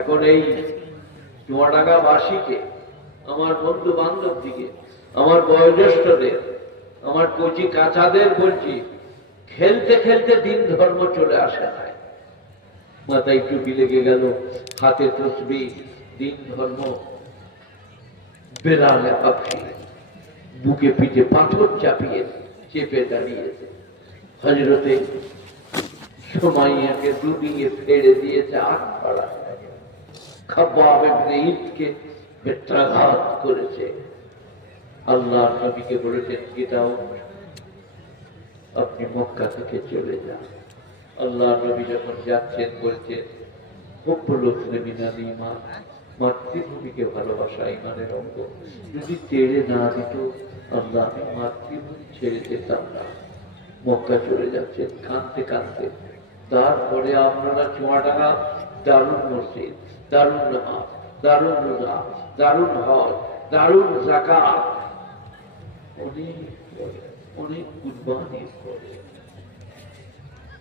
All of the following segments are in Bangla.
এখন এই চুয়াডাঙ্গা বাসীকে, আমার বন্ধু বান্ধব দিকে, আমার বয়োজ্যেষ্ঠদের, আমার কচি কাঁচাদের বলছি, খেলতে খেলতে দিন ধর্ম চলে আসে নাই। মাথায় টুপি লেগে গেল, হাতে তসবিহ, দিন ধর্ম বেড়ালে পাখি, বুকে পিঠে পাথর চাপিয়ে চেপে দাঁড়িয়েছে। হযরতে সুমাইয়াকে ডুবিয়ে ফেলে দিয়েছে আট পাড়া। খাব্বাব ইবনে ঈদকে বেত্রাঘাত করেছে। আল্লাহ নবীকে বলেছেন, গেটাও, আপনি মক্কা থেকে চলে যান। আল্লাহ নবী যখন যাচ্ছেন বলছেন, হুব্বুল মুসলিমিনা ঈমান, মাতৃভূমিকে ভালোবাসা ঈমানের অঙ্গ। যদি ছেড়ে না দিত, আল্লাহ আমি মাতৃভূমি ছেড়ে যেতাম না। মক্কা চলে যাচ্ছেন কাঁদতে কাঁদতে। তারপরে আপনারা চুয়াডাঙ্গা দারুণ মসজিদ, দারুণ নামাজ, দারুণ রোজা, দারুণ হজ, দারুণ যাকাত, অনেক কুরবানি করে।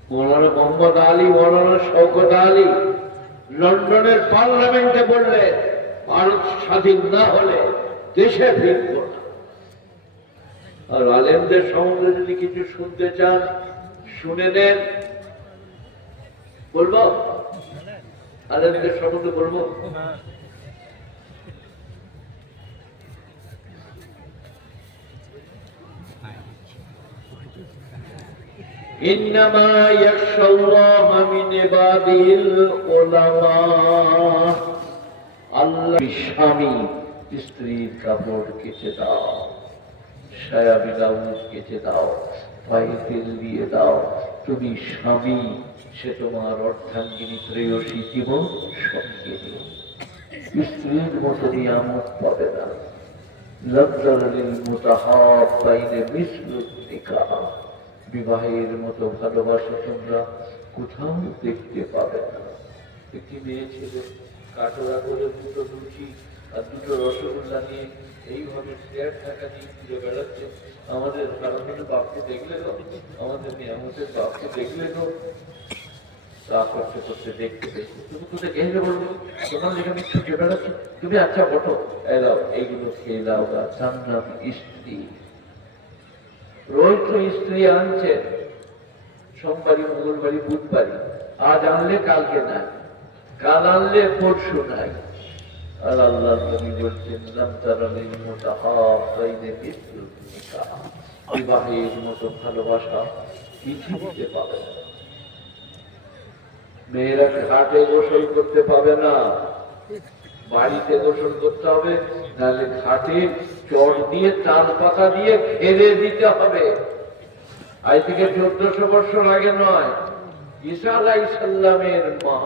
মৌলানা মোহাম্মদ আলী, মৌলানা শওকত আলী লন্ডনের পার্লামেন্টে বললেন, ভারত স্বাধীন না হলে দেশে ফিরব না। আর আলেমদের সম্বন্ধে যদি কিছু শুনতে চান, শুনে নেন। বলবো আলেমদের সম্বন্ধে বলবো? ইন্নামা ইয়াখশাল্লাহ মিন ইবাদিল উলামা। আল্লাহ স্বামী স্ত্রীর কাপড় কেচে দাও, সায়া ব্লাউজ কেচে দাও, পায়ে তেল দিয়ে দাও। তুমি স্বামী, সে তোমার অর্ধাঙ্গিনী প্রেয়সী জীবন সঙ্গিনী। স্ত্রীর মতো নিয়ামত পাবে না। লাযযার লিল মুতাহাব্বাইনে মিসলুন নিকাহ। বিবাহের মতো ভালোবাসা তোমরা কোথাও দেখতে পাবে না। একটি মেয়ে ছেলে কাটোয়া করে দুটো লুচি আর দুটো রসগোল্লা নিয়ে এইভাবে শেয়ার টাকা নিয়ে ঘুরে বেড়াচ্ছে। আমাদের কারণের বাপকে দেখলে তো, আমাদের নিয়ামতের বাপকে দেখলে তো, তা করতে করতে দেখতে দেখতে তুমি কোথায় গেলে বলবো, তোমার যেখানে ছুটে বেড়াচ্ছে তুমি, আচ্ছা বটো এলাও, এইগুলো খেয়ে দাও। জান্নাত স্ত্রী, রোজ তো স্ত্রী আনছে, সোমবারই, মঙ্গলবারই, বুধবারই। আজ আনলে কালকে নাই, কাল আনলে পরশু নাই। আর আল্লাহ নবী বলছেন, লাযযারিল মুতাহাব্বাইনে মিসলুন নিকাহ। বিবাহের মতো ভালোবাসা পৃথিবীতে পাবে না। মেয়েরা ঘাটে গোসল করতে পাবে না, বাড়িতে গোসল করতে হবে, নাহলে ঘাটে চট দিয়ে তাল পাতা দিয়ে ঘেরে দিতে হবে। আজ থেকে 1400 বছর আগে নয়, ঈসা আলাইহিস সালামের মা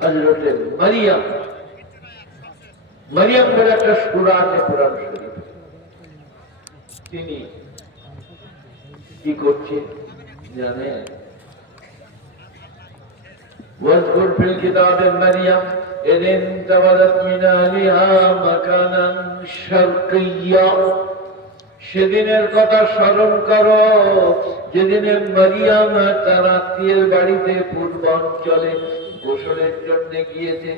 হযরতে মারিয়াম, মারিয়াম বলে একটা সূরা আছে কোরআন শরীফে। তিনি কি করছেন জানেন? واذكر في الكتاب مريم إذ انتبذت من أهلها مكانا شرقيا। সেদিনের কথা স্মরণ করো যেদিনে মারিয়াম তার আত্মীয়ের বাড়িতে পূর্বাঞ্চলে গোসলের জন্য গিয়েছে।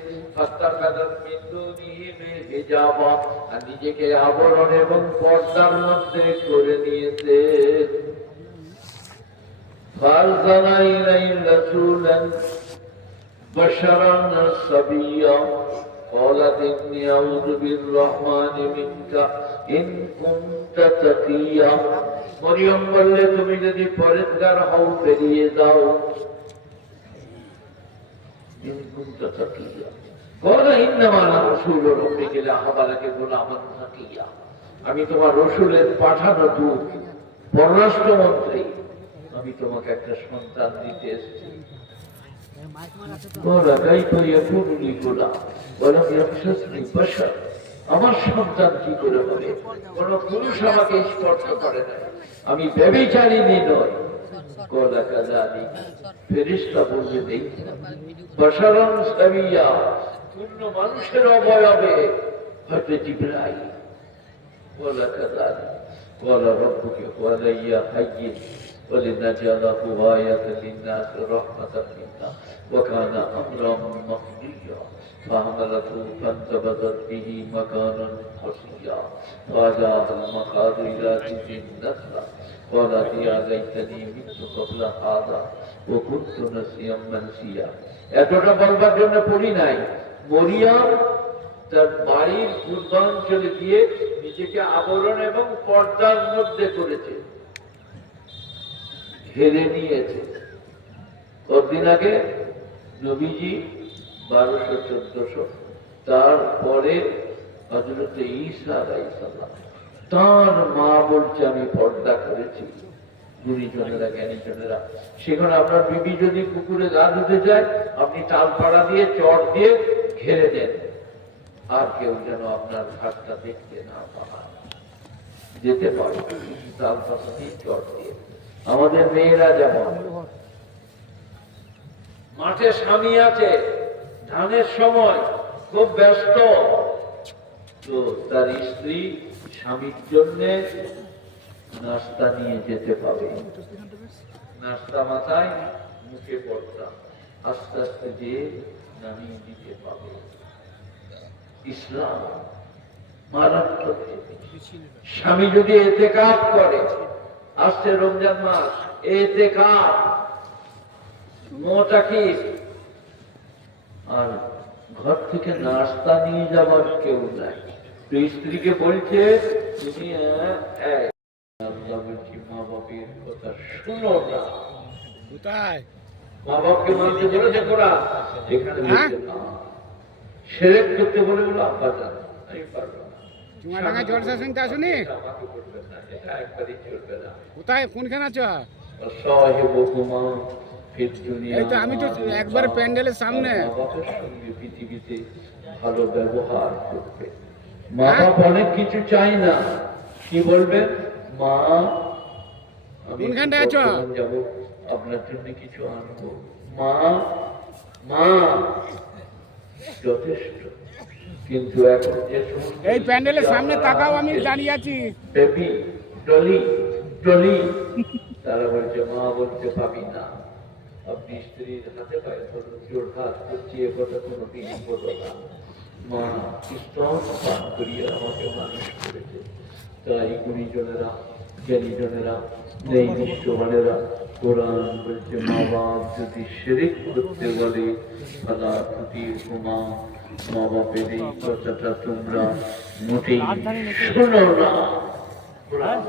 আর নিজেকে আবরণ এবং পর্দার মধ্যে করে নিয়েছে। فأرسلنا إليهم رسولا بشرا صبيا قالت إني أعوذ بالرحمن منك إن كنت تقيا। মরিয়ম বললে, তুমি যদি পরেজগার হও বেরিয়ে যাও। إن كنت تقيا قال إنما أنا رسول ربك لأهب لك غلاما زكيا। আমি তোমার রসুলের পাঠানো দূত, পররাষ্ট্রমন্ত্রী। আমি তোমাকে একটা সন্তান দিতে এসেছি। আমার সন্তান কি করে হবে? কোন পুরুষ আমাকে স্পর্শ করে না, আমি ব্যভিচারিণী নই। ফেরেশতা বলবে, দেখি বাশারান সাবিয়্যা, পূর্ণ মানুষের অবয়বে, হয়তো জিবরাইল। ওয়ালা কাযালিক ক্বালা রাব্বুকা ক্বালা ইয়া হায়্য ولنجعله آية للناس رحمة منا وكان أمرا مقضيا। فحملته فانتبذت به مكانا قصيا فأجاء المخاض إلى جذع النخلة قالت يا ليتني مت قبل هذا وكنت نسيا منسيا। এতটা বলবার জন্য পড়ি নাই, মরিয়ম তার বাড়ির পূর্বাঞ্চলে গিয়ে নিজেকে আবরণ এবং পর্দার মধ্যে করেছে, ঘেরে নিয়েছে। কতদিন আগে নবীজি 1200-1400, তারপরে হযরত ঈসা আলাইহিস সালাম, তার মা বলছে আমি পর্দা করেছি। গুণীজনেরা, জ্ঞানীজনেরা, সেখানে আপনার বিবি যদি পুকুরে গা ধুতে যায়, আপনি তালপাড়া দিয়ে চট দিয়ে ঘেরে দেন, আর কেউ যেন আপনার ঘাটটা দেখতে না পায়, যেতে পারে তালপাড়া দিয়ে চট দিয়ে। আমাদের মেয়েরা যেমন মাঠে স্বামী আছে, ধানের সময় খুব ব্যস্ত, তো তার স্ত্রী স্বামীর জন্য নাস্তা নিয়ে যেতে পাবে, নাস্তা মাথায়, মুখে পড়তাম, আস্তে আস্তে যে নামিয়ে দিতে পাবে। ইসলাম মারাত্মক। স্বামী যদি এতেকাফ করে, আসছে রমজান মাস, এতেকাফ মোতাকিব, আর ঘর থেকে নাস্তা নিয়ে যাবার কেউ নাই, তো স্ত্রীকে বলছে তুমি আল্লাহ বলছি মা বাপের কথা শুনো না। কোথায় মা বাপকে মানতে বলেছে কোরআন, এখানে শিরক করতে বলে বলো আব্বা জান আমি পারবো না। চুমাডাঙ্গা জলসা শুনতে আসুনি? আমাকে বলবেন না, এটা একবারই চলবে না। কোথায় কোনখানে আছো? সাহেবুকুমা ফিদ দুনিয়া, এই তো আমি তো একবার প্যান্ডেলের সামনে। মা বাপের সঙ্গে পৃথিবীতে ভালো ব্যবহার করবে। মা বাপ অনেক কিছু চাই না, কি বলবেন, মা আমি কোনখানটায় আছো? যাব, আপনার জন্য কিছু আনবো, মা মা যথেষ্ট। কিন্তু এখন যে এই প্যান্ডেলের সামনে তাকাও, আমি দাঁড়িয়ে আছি। বেবি ডলি ডলি, তারা বলছে মা বলতে পাবি না। আপনি স্ত্রীর হাতে পায়ে ধরুন, জোর হাত করছি, এ কথা কোনোদিন বলো না। মা স্তন পান করিয়ে আমাকে মানুষ করেছে। তাই গুণীজনেরা, জ্ঞানীজনেরা, নেই নিষ্ঠবানেরা, কোরআন বলছে মা বাপ যদি শিরক করতে বলে ফালা তুতিউহুমা, মা বাপের এই কথাটা তোমরা মোটেই শোনো না। কোরআন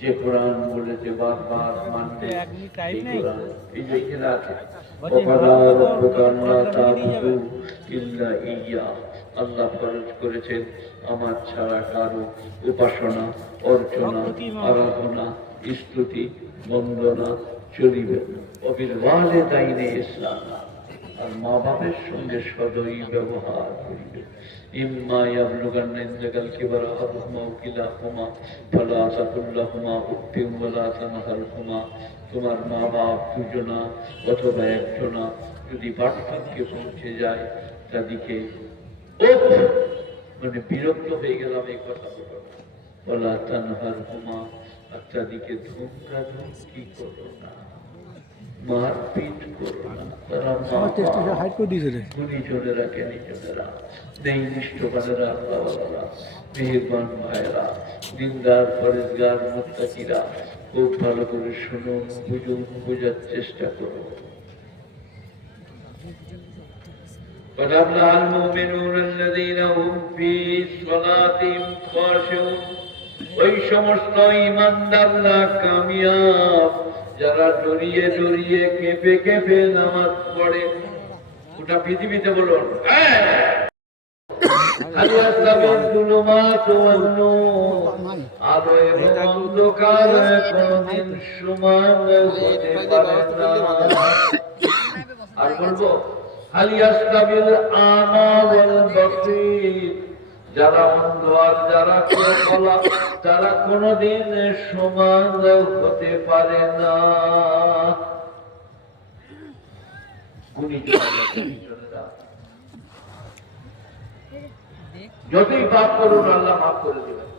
যে কোরআন বলেছে বারবার মানতে, এই কোরআন এই যে এখানে আছে, ওয়াকাদা রাব্বুকা আল্লা তা'বুদু ইল্লা ইয়্যা, আল্লাহ ফরজ করেছেন আমার ছাড়া কারো উপাসনা, অর্চনা, আরাধনা, স্তুতি, বন্দনা চলিবে। ওয়াবিল ওয়ালিদাইনি ইহসানা, আর মা বাপের সঙ্গে সদয় ব্যবহার করিবে। ইম্মা ইয়াবলুগান্না ইনদাকাল কিবারা আহাদুহুমা আও কিলাহুমা ফালা তাকুল লাহুমা উফফিন ওয়ালা তানহারহুমা, তোমার মা বাপ দুজনা অথবা একজনা যদি বার্ধক্যে পৌঁছে যায়, তাদেরকে উফ মানে বিরক্ত হয়ে গেলাম এই কথা বলো না, ওয়ালা তানহারহুমা, আর তাদেরকে ধমকাধমকি করো না, মারপিট করো না। তারা গুণীজনেরা, জ্ঞানীজনেরা, নেই নিষ্ঠবানেরা, আল্লাহওয়ালারা, মেহেরবান ভাইয়েরা, দিনদার, পরেজগার, মুত্তাকিরা, খুব ভালো করে শুনুন, বুঝুন, বোঝার চেষ্টা করুন। قد أفلح المؤمنون الذين هم في صلاتهم خاشعون, ওই সমস্ত ঈমানদাররা কামিয়াব যারা ডরিয়ে ডরিয়ে কেঁপে কেঁপে নামাজ পড়ে। ওটা পৃথিবীতে বলুন, আলো এবং অন্ধকার কোনদিন সমান হতে পারে না। আর বলবো হাল ইয়াস্তাবিল আমা ওয়াল বাসীর, যারা অন্ধ আর যারা কোলা, তারা কোনদিন সমান হতে পারে না। যতই পাপ করুন আল্লাহ মাফ করে দেবেন,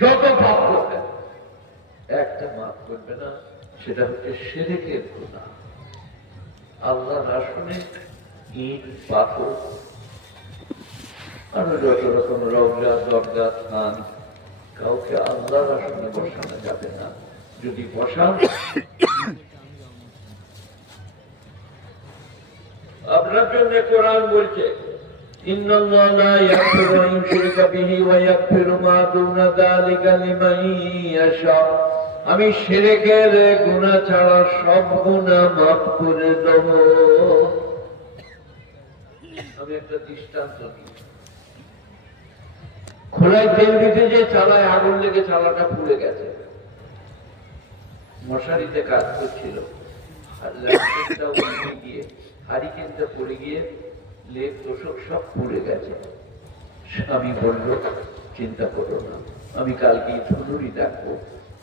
যত পাপ করবেন একটা মাফ করবে না, সেটা হচ্ছে শিরকের গুনাহ। আল্লাহ না শুনে ইট, পাথর, আরো যত রকম রওজা দরজা স্থান, কাউকে আল্লাহর আসনে বসানো যাবে না। যদি বসান, আপনার জন্য কোরআন বলছে ইন্নাল্লাহা লা ইয়াগফিরু আন ইউশরিকা বিহি ওয়া ইয়াগফিরু মা দুনা যালিকা লিমান ইয়াশা। আমি শিরকের গুনাহ ছাড়া সব গুনাহ মাফ করে দেব। আমি একটা দৃষ্টান্ত দিই। খোলায় তেল দিতে যে চালায় আগুন লেগে চালাটা পুড়ে গেছে, মশারিতে কাজ করছিল, আর ল্যাম্পটা উল্টে গিয়ে হারিকেনটা পড়ে গিয়ে লেপ তোষক সব পুড়ে গেছে। স্বামী বলল, চিন্তা করো না, আমি কালকে ধনুরি ডাকবো,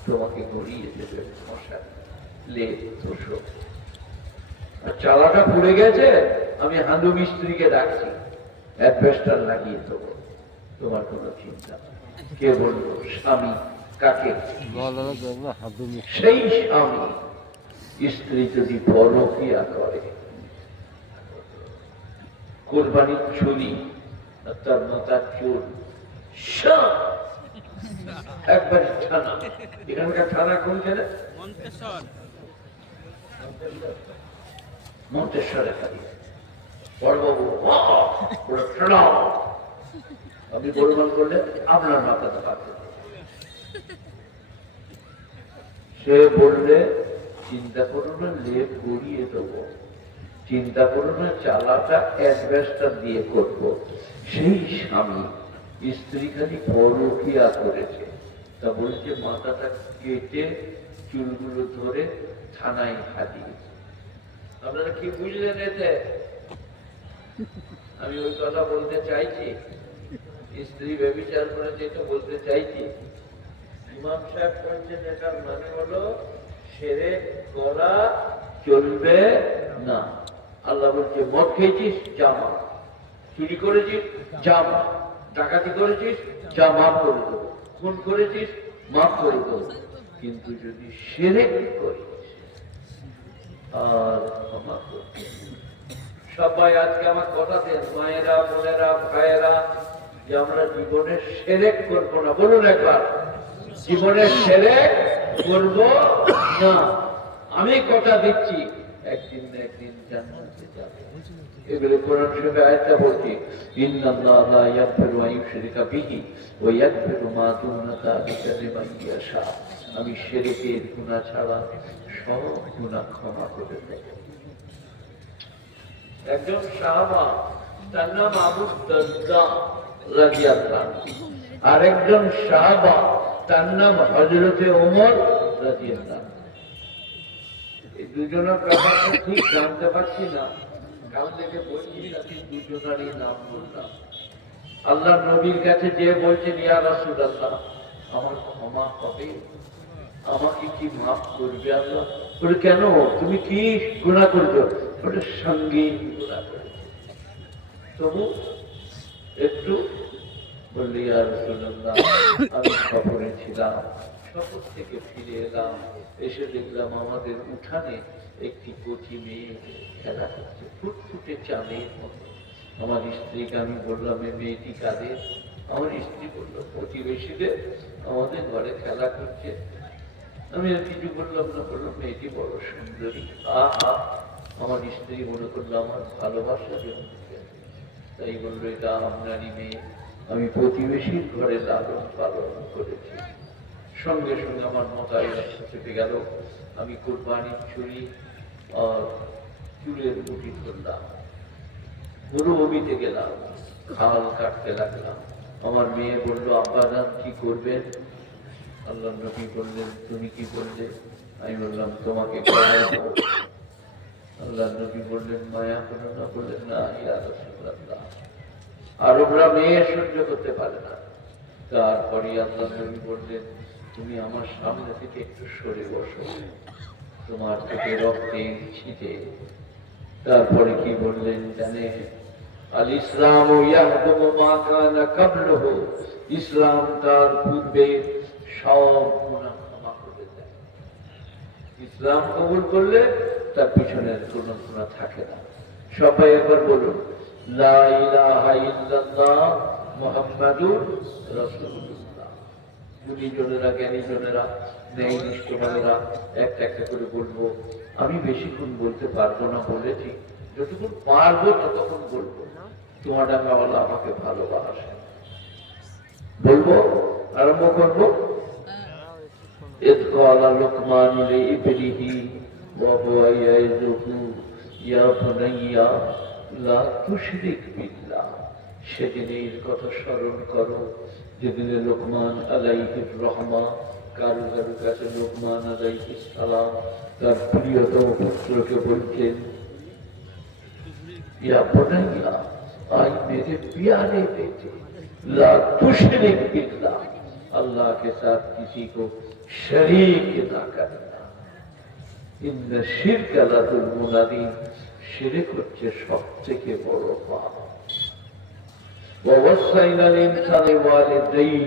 তোমাকে গড়িয়ে দেবে মশারি লেপ তোষক। আর চালাটা পুড়ে গেছে, আমি হাঁদু মিস্ত্রিকে ডাকছি, অ্যাডভেস্টার লাগিয়ে দেবো, তোমার কোনো চিন্তা নেই। কে বললো? স্বামী। কাকে? সেই স্বামী স্ত্রী যদি পরকিয়া করে, কোরবানির ছুরি আর তার মাথার চুল একবার থানা। এখানকার থানা কোনখানে? মন্তেশ্বরে থাকি। বড়বাবু আপনি গোলমাল করলে আপনার মাথাটা পাচ্ছে। সে বললে, চিন্তা করো না, লেপ গড়িয়ে দেবো, চিন্তা করো না, চালাটা অ্যাডভেস্টার দিয়ে করবো। সেই স্বামী স্ত্রী খালি পরকিয়া করেছে, তা বলছে মাথাটা কেটে চুলগুলো ধরে থানায় হাজিয়ে। আপনারা কি বুঝলেন এতে? আমি ওই কথা বলতে চাইছি, স্ত্রী ব্যভিচার করেছে এটা বলতে চাইছি। ইমাম সাহেব বলছেন এটার মানে হলো শিরক করা চলবে না। আল্লাহ বলছে মদ খেয়েছিস জামা, চুরি করেছিস জামা, ডাকাতি করেছিস যা মাফ করে দেবো, খুন করেছিস মাফ করে দেবো, কিন্তু যদি শিরক করিস আর ক্ষমা করবি। সবাই আজকে আমার কথা দেন, মায়েরা, বোনেরা, ভাইয়েরা, যে আমরা জীবনে শিরক করবো না। বলুন একবার, জীবনে শিরক করব না। আমি কথা দিচ্ছি একদিন না একদিন জান্নাতে যাবে। এগুলো কোরআন শরীফে আয়াতটা বলছি, ইন্নাল্লাহা লা ইয়াগফিরু আন ইউশরিকা বিহি ওয়া ইয়াগফিরু মা দুনা যালিকা লিমান ইয়াশা। আমি শিরকের গুনাহ ছাড়া সব গুনাহ ক্ষমা করে দেব। একজন সাহাবা, তার নাম আবু দারদা রাদিয়াল্লাহু আনহু, আরেকজন সাহাবা তার নাম হযরতে ওমর রাদিয়াল্লাহু আনহু। এই দুজনের ব্যাপারটা ঠিক জানতে পারছি না, কাল থেকে বলছি তাকে দুজনেরই নাম বললাম। আল্লাহ নবীর কাছে যে বলছেন, ইয়া রাসূলুল্লাহ, আমার ক্ষমা হবে, আমাকে কি মাফ করবে আল্লাহ? বলে কেন, তুমি কি গুনাহ করেছো? বলে সঙ্গীন গুনাহ করেছি। তবু একটু বললি, ইয়া রাসূলুল্লাহ, আমি সফরে ছিলাম, সফর থেকে ফিরে এলাম, এসে দেখলাম আমাদের উঠানে একটি কচি মেয়ে খেলা করছে, ফুটফুটে চাঁদের মতো। আমার স্ত্রীকে আমি বললাম, এই মেয়েটি কাদের? আমার স্ত্রী বলল, প্রতিবেশীদের, আমাদের ঘরে খেলা করছে। আমি আর কিছু বললাম না, বললাম মেয়েটি বড় সুন্দরী। আহা, আমার স্ত্রী মনে করলো আমার ভালোবাসা জন্মেছে, তাই বললো এটা আপনারই মেয়ে। আমি প্রতিবেশীর ঘরে লালন পালন করেছি। সঙ্গে সঙ্গে আমার মাথায় চেপে গেল। আমি কুরবানির ছুরি আর চুলের মুঠি ধরলাম, মরুভূমিতে গেলাম, খাল কাটতে লাগলাম। আমার মেয়ে বললো, আব্বাজান কি করবেন? আল্লাহ নবী বললেন, তুমি কি বললে? আমি বললাম, তোমাকে খাওয়াবো। আল্লাহ নবী বললেন, মায়া করো না। বললেন, না ইয়া রাসূলুল্লাহ, আরবরা মেয়ে সহ্য করতে পারে না। তারপরে আল্লাহ নবী বললেন, তুমি আমার সামনে থেকে একটু সরে বসো, তোমার থেকে রক্তের ছিটে। তারপরে কি বললেন জানে? আল ইসলামু ইয়াহদুমু মা কানা ক্বাবলহু, ইসলাম তার পূর্বে সব গুনাহ ক্ষমা করে দেয়। ইসলাম কবুল করলে তার পিছনের কোনো গুনাহ থাকে না। সবাই একবার বলুন, লা ইলাহা ইল্লাল্লাহ মুহাম্মাদুর রাসূলুল্লাহ। গুণীজনেরা, জ্ঞানীজনেরা, ন্যায়নিষ্ঠজনেরা একটা একটা করে বলবো। আমি বেশিক্ষণ বলতে পারবো না বলেছি, যতক্ষণ পারবো ততক্ষণ বলবো। চুয়াডাঙ্গাওয়ালা আমাকে ভালোবাসে। বলবো, আরম্ভ করবো। إذ قال لقمان لابنه وهو يعظه يا بني لا تشرك بالله। সেদিনের কথা স্মরণ করো যেদিনে লোকমান আলাইহির রহমা, কারো কারো কাছে লোকমান আলাইহিস সালাম তার প্রিয়তম পুত্রকে বলছেন, ইয়া বুনাইয়া, আই মেরে प्यारे बेटे, ला तुशरिक बिल्लाह, अल्लाह के साथ किसी को शरीक ना करना। इन्ना शिरक लज़ुल्मुन अज़ीम, शिरक হচ্ছে সবথেকে বড় পাপ। ওয়া ওয়াসাইনাল ইনসানা ওয়ালিদাইহি